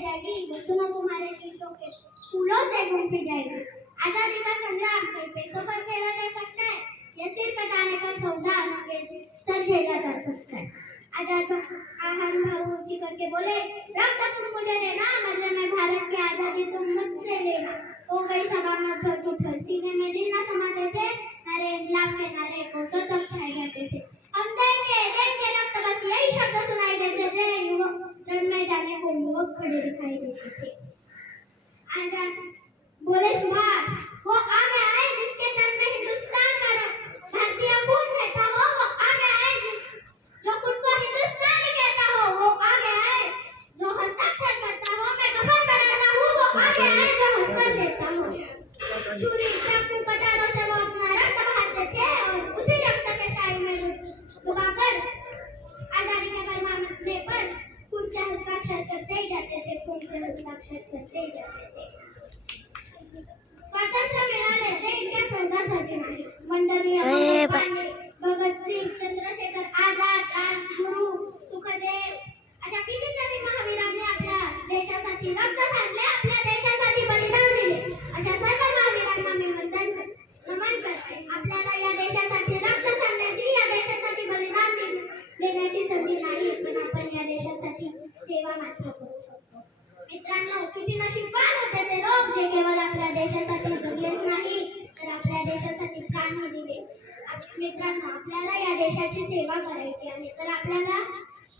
जाएगी सुनो तुम्हारे शीशों के फूलों से घूमती जाएगी आजादी का संग्राम कोई पैसों पर खेला जा सकता है या सिर कटाने का सौदा आगे सर झेला जा सकता है आजाद आहान भाव ऊंची करके बोले रक्त तुम मुझे देना बदले में भारत की आजादी तुम मुझसे लेना हो गई सभा में ध्वज खड़े दिखाई देते थे आजाद बोले सुभाष वो आ गया है जिसके तन में हिंदुस्तान का रंग भारतीय खून बहता हो वो आ गया है जिस जो खुद को हिंदुस्तानी कहता हो वो आ गया है जो हस्ताक्षर करता हो मैं कफन बनाता हूँ। वो आ गया है जो हंसकर लेता हो छुरी चाकू कटारों से वो अपना रक्त बहाते थे और उसी रक्त के शाही में डुबाकर आजादी के पैमाने पर खून से हस्ताक्षर करते ही जाते थे खून से हस्ताक्षर करते स्वातंत्र्य मिळाले ते इतक्या सहजासाठी नाही. भगतसिंग चंद्रशेखर आझाद राजगुरू सुखदेव अशा कितीतरी महावीरांनी आपल्या देशासाठी रक्त घातले आपल्या देशासाठी मित्रांनो आपल्याला या देशाची सेवा करायची आहे. तर आपल्याला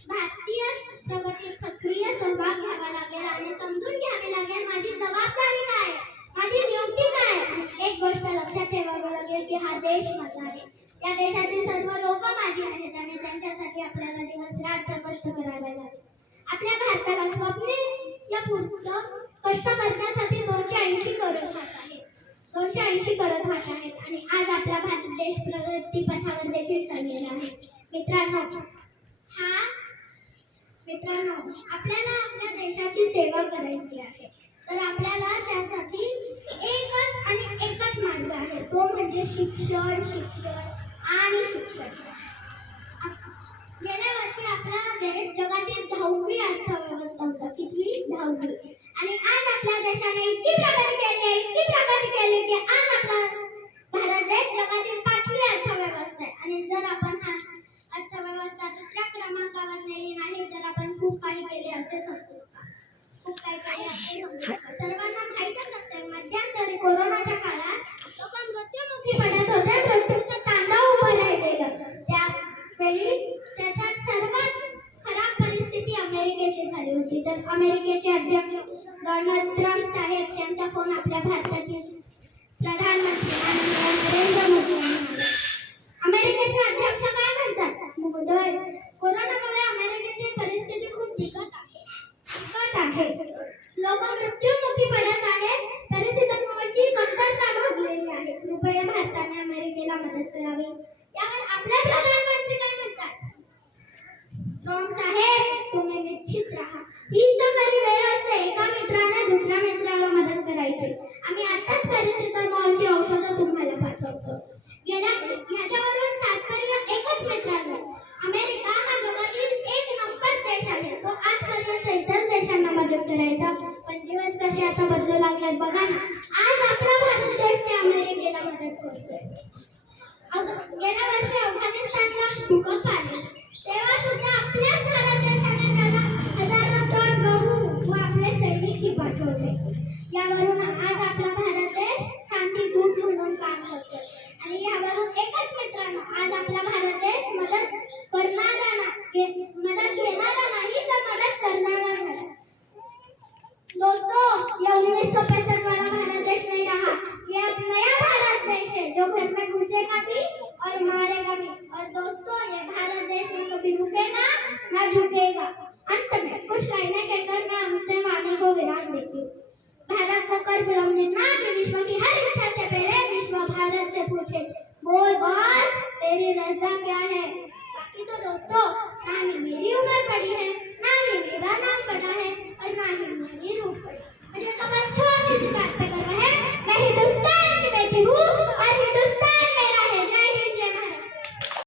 भारतीय प्रगतीत सक्रिय सहभाग घ्यावा लागेल आणि समजून घ्यावे लागेल माझी जबाबदारी काय माझी नियुक्ती काय आहे? एक गोष्ट लक्षात ठेवावी लागेल की हा देश माझा आहे. या देशातील सर्व लोक माझी आहेत आणि त्यांच्यासाठी आपल्याला दिवस रात्र कष्ट करावे लागेल. आपल्या भारताला स्वप्ने या पुढचं कष्ट करण्यासाठी दोनशे ऐंशी करोड हात आहेत दोनशे ऐंशी करत हात आहेत आणि आज आपला भारत देश प्रगती पथावर देखील चाललेला आहे. मित्रांनो हा मित्रांनो आपल्याला आपल्या देशाची सेवा करायची आहे. तर आपल्याला त्यासाठी एकच आणि एकच मार्ग आहे. तो म्हणजे शिक्षण शिक्षण आणि शिक्षण. गेल्या वर्षी आपला देश जगातील दहावी अर्थव्यवस्था होता. किती? दहावी. आणि आज आपल्या देशाने इतकी प्रगती केली इतकी प्रगती केली की आज आपला भारत देश जगातील पाचवी अर्थव्यवस्था आहे. आणि जर आपण हा अर्थव्यवस्था दुसऱ्या क्रमांकावर नेली नाही तर आपण खूप काही केले असे समजतो अमेरिकेचे अध्यक्ष डोनाल्ड ट्रम्प साहेब यांचा फोन आपल्या भारतातील प्रधानमंत्री आणि नरेंद्र मोदी यांना अमेरिकेचे अध्यक्ष काय म्हणतात? महोदय कोरोनामुळे अमेरिकेची परिस्थिती खूप बिकट आहे. बिकट आहे. लोक मृत्यूमुखी पडत आहेत. परिस्थितीची कमतरता भागलेली आहे. कृपया भारताने अमेरिकेला मदत करावी. यावर आपल्या प्रधानमंत्री काय म्हणतात? ट्रम्प साहेब तुम्ही निश्चित राहा. ही बदलू बघा ना आज आपला भारत देश ते अमेरिकेला मदत करतोय गेल्या वर्षी अफगाणिस्तानला भूकंप आले. तेव्हा सुद्धा आपल्याच भारत देशाने त्याला हजारो टन गहू व आपले सैनिकही पाठवले. यावरून आज आपला भारत देश शांती दूत म्हणून काम करतोय. आणि यावरून एकच मित्रांनो आज आपला भारत देश मदत करणारा ना मदत घेणारा नाही तर मदत करणारा झाला दोस्तों या उन्नीस सौ घर में घुसेगा भी और मारेगा भी। और दोस्तों, ये भारत देश में कभी रुकेगा, ना झुकेगा। अंत में कुछ लाइनें कहकर मैं अंतिम वाणी को विराम देती हूँ। भारत को कर ना कि विश्व की हर इच्छा